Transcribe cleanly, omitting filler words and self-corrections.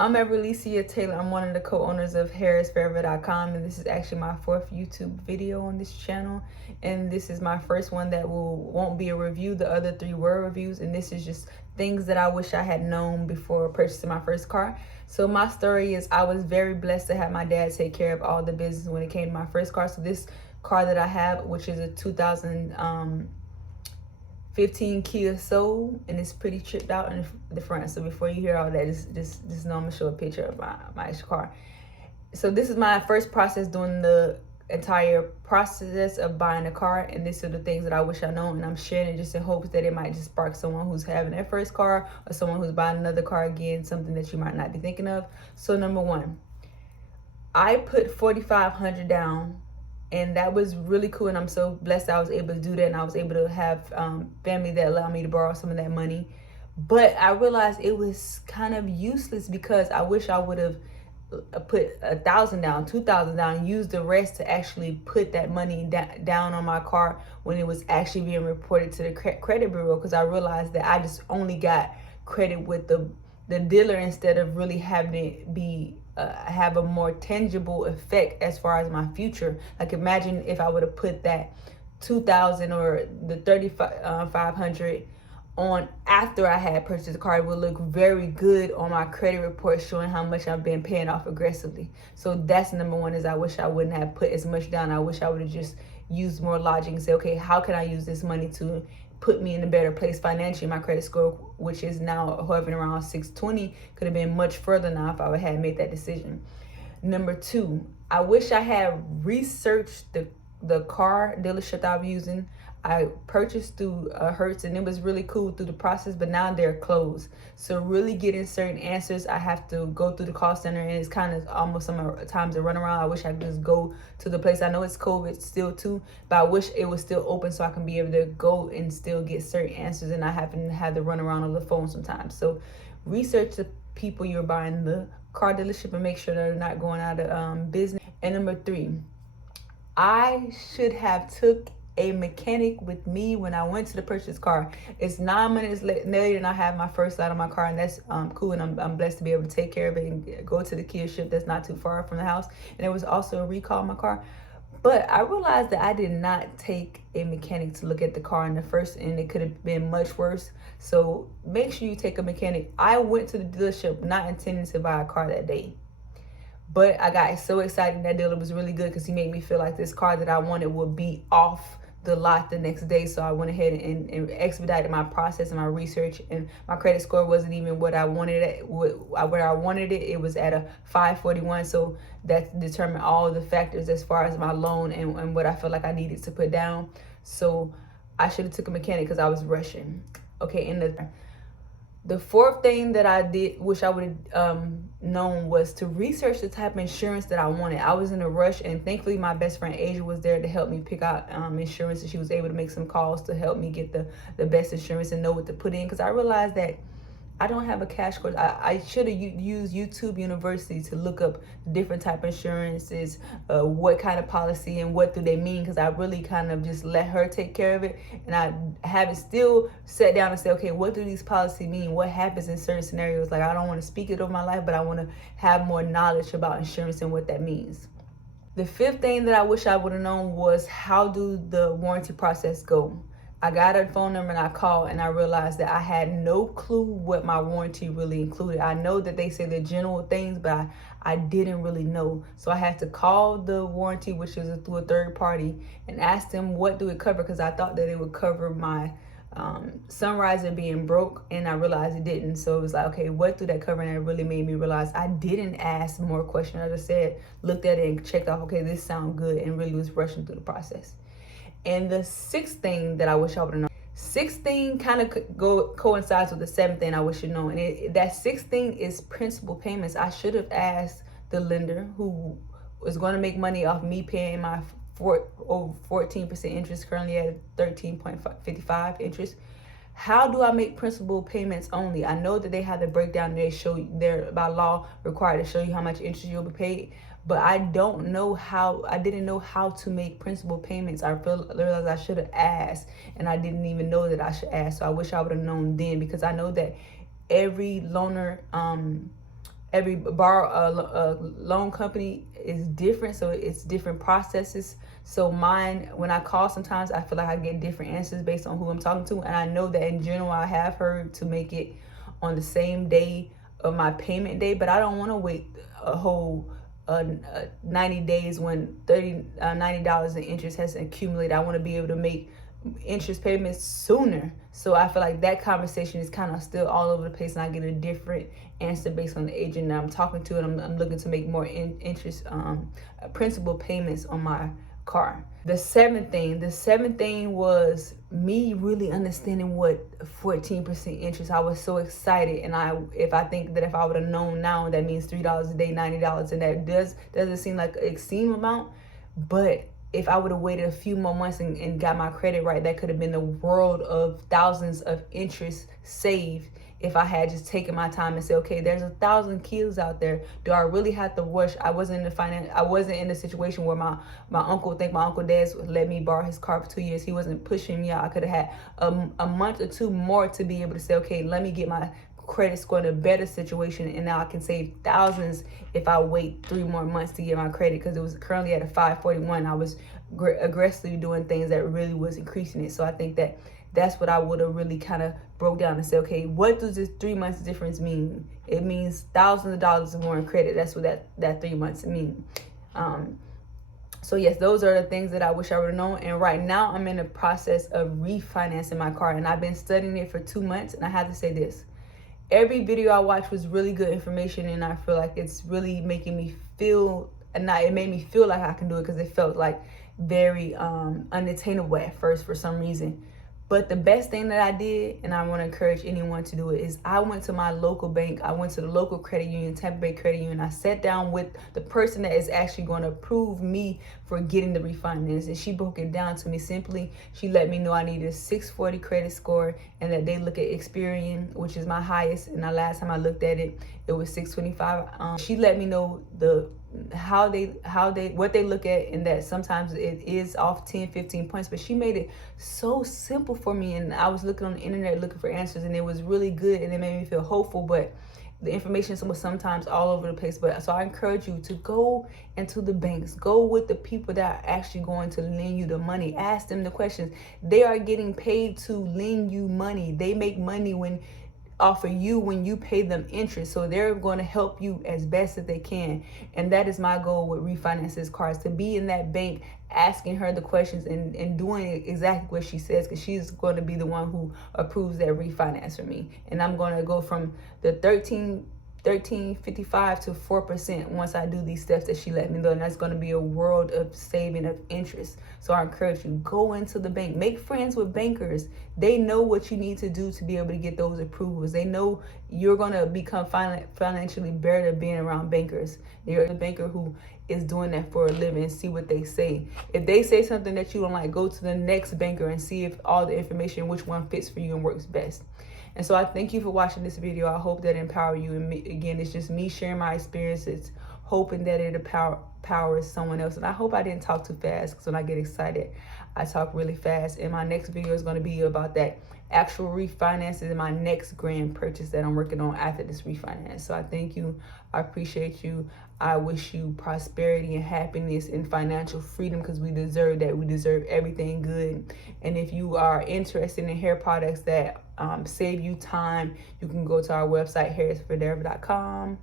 I'm Evelysia Taylor. I'm one of the co-owners of HarrisForever.com, and this is actually my 4th YouTube video on this channel. And this is my first one that won't be a review. The other 3 were reviews, and this is just things that I wish I had known before purchasing my first car. So my story is I was very blessed to have my dad take care of all the business when it came to my first car. So this car that I have, which is a 2015 Kia Soul, and it's pretty tripped out in the front. So before you hear all that, just know I'm gonna show a picture of my car. So this is my first process doing the entire process of buying a car, and these are the things that I wish I known, and I'm sharing it just in hopes that it might just spark someone who's having their first car or someone who's buying another car again, something that you might not be thinking of. So number 1, I put $4,500 down, and that was really cool, and I'm so blessed I was able to do that, and I was able to have family that allowed me to borrow some of that money. But I realized it was kind of useless because I wish I would have put $1,000 down, $2,000 down, used the rest to actually put that money down on my car when it was actually being reported to the credit bureau, because I realized that I just only got credit with the dealer instead of really having it be have a more tangible effect as far as my future. Like, imagine if I would have put that $2,000 or the $3,500 on after I had purchased the car. It would look very good on my credit report, showing how much I've been paying off aggressively. So that's number 1, is I wish I wouldn't have put as much down. I wish I would have just used more logic and say, okay, how can I use this money to put me in a better place financially? My credit score, which is now hovering around 620, could have been much further now if I had made that decision. Number 2, I wish I had researched the car dealership that I was using. I purchased through Hertz, and it was really cool through the process, but now they're closed. So really getting certain answers, I have to go through the call center, and it's kind of almost sometimes a runaround. I wish I could just go to the place. I know it's COVID still too, but I wish it was still open so I can be able to go and still get certain answers, and I happen to have to run around on the phone sometimes. So research the people you're buying the car dealership and make sure they're not going out of business. And number 3, I should have took a mechanic with me when I went to the purchase car. It's 9 minutes later and I have my first light on my car, and that's cool, and I'm blessed to be able to take care of it and go to the Kia ship that's not too far from the house. And there was also a recall on my car. But I realized that I did not take a mechanic to look at the car in the first, and it could have been much worse. So make sure you take a mechanic. I went to the dealership not intending to buy a car that day, but I got so excited. That dealer was really good because he made me feel like this car that I wanted would be off the lot the next day. So I went ahead and expedited my process and my research, and my credit score wasn't even what I wanted it. Where I wanted it, it was at a 541. So that determined all the factors as far as my loan and what I felt like I needed to put down. So I should have took a mechanic because I was rushing. Okay, and the 4th thing that I wish I would have known was to research the type of insurance that I wanted. I was in a rush, and thankfully my best friend Asia was there to help me pick out insurance, and she was able to make some calls to help me get the best insurance and know what to put in, because I realized that I don't have a cash course. I should have used YouTube University to look up different type of insurances, what kind of policy and what do they mean, because I really kind of just let her take care of it, and I haven't still sat down and said, okay, what do these policies mean? What happens in certain scenarios? Like, I don't want to speak it over my life, but I want to have more knowledge about insurance and what that means. The 5th thing that I wish I would have known was, how do the warranty process go? I got a phone number and I called, and I realized that I had no clue what my warranty really included. I know that they say the general things, but I didn't really know. So I had to call the warranty, which is through a third party, and ask them what do it cover, because I thought that it would cover my sunriser being broke, and I realized it didn't. So it was like, okay, what do that cover? And it really made me realize I didn't ask more questions. I just looked at it and checked off, okay, this sounds good, and really was rushing through the process. And the 6th thing that I wish I would have known, 6th thing kind of coincides with the 7th thing I wish you'd known. And that 6th thing is principal payments. I should have asked the lender, who was going to make money off me paying my over 14% interest, currently at 13.55 interest. How do I make principal payments only? I know that they have the breakdown. They're by law required to show you how much interest you'll be paid. But I didn't know how to make principal payments. I realized I should have asked, and I didn't even know that I should ask. So I wish I would have known then, because I know that every loaner every loan company is different, so it's different processes. So mine, when I call, sometimes I feel like I get different answers based on who I'm talking to, and I know that in general I have heard to make it on the same day of my payment day, but I don't want to wait a whole 90 days when $90 in interest has accumulated. I want to be able to make interest payments sooner. So I feel like that conversation is kind of still all over the place, and I get a different answer based on the agent that I'm talking to, and I'm looking to make more interest principal payments on my car. The seventh thing was me really understanding what 14% interest. I was so excited, and if I would have known now, that means $3 a day, $90, and that doesn't seem like an extreme amount, but if I would have waited a few more months and got my credit right, that could have been the world of thousands of interest saved. If I had just taken my time and said, okay, there's 1,000 kids out there. Do I really have to rush? I wasn't in the situation where my uncle Dad's let me borrow his car for 2 years. He wasn't pushing me out. I could have had a month or two more to be able to say, okay, let me get my credit score in a better situation, and now I can save thousands if I wait 3 more months to get my credit, because it was currently at a 541. I was aggressively doing things that really was increasing it. So I think that's what I would have really kind of broke down and said, okay, what does this 3 months difference mean? It means thousands of dollars more in credit. That's what that 3 months mean. So yes, those are the things that I wish I would have known. And right now I'm in the process of refinancing my car, and I've been studying it for 2 months. And I have to say this: every video I watched was really good information, and I feel like it's really making me feel, it made me feel like I can do it, because it felt like very unattainable at first for some reason. But the best thing that I did, and I want to encourage anyone to do it, is I went to my local bank. I went to the local credit union, Tampa Bay Credit Union. I sat down with the person that is actually going to approve me for getting the refinance, and she broke it down to me simply. She let me know I needed a 640 credit score, and that they look at Experian, which is my highest. And the last time I looked at it, it was 625. She let me know what they look at, and that sometimes it is off 10-15 points, but she made it so simple for me. And I was looking on the internet looking for answers, and it was really good, and it made me feel hopeful, but the information was sometimes all over the place. But so I encourage you to go into the banks, go with the people that are actually going to lend you the money. Ask them the questions. They are getting paid to lend you money. They make money when you pay them interest. So they're going to help you as best as they can. And that is my goal with Refinance's cards, to be in that bank, asking her the questions and doing exactly what she says, because she's going to be the one who approves that refinance for me. And I'm going to go from the 13.55 to 4% once I do these steps that she let me know, and that's going to be a world of saving of interest. So I encourage you, go into the bank, make friends with bankers. They know what you need to do to be able to get those approvals. They know you're going to become financially better being around bankers. You're the banker who is doing that for a living, and see what they say. If they say something that you don't like, go to the next banker and see if all the information, which one fits for you and works best. And so I thank you for watching this video. I hope that it empower you. And again, it's just me sharing my experiences, hoping that it empowers someone else. And I hope I didn't talk too fast, because when I get excited, I talk really fast. And my next video is going to be about that actual refinance, and my next grand purchase that I'm working on after this refinance. So I thank you. I appreciate you. I wish you prosperity and happiness and financial freedom, because we deserve that. We deserve everything good. And if you are interested in hair products that save you time, you can go to our website, harrisfordever.com.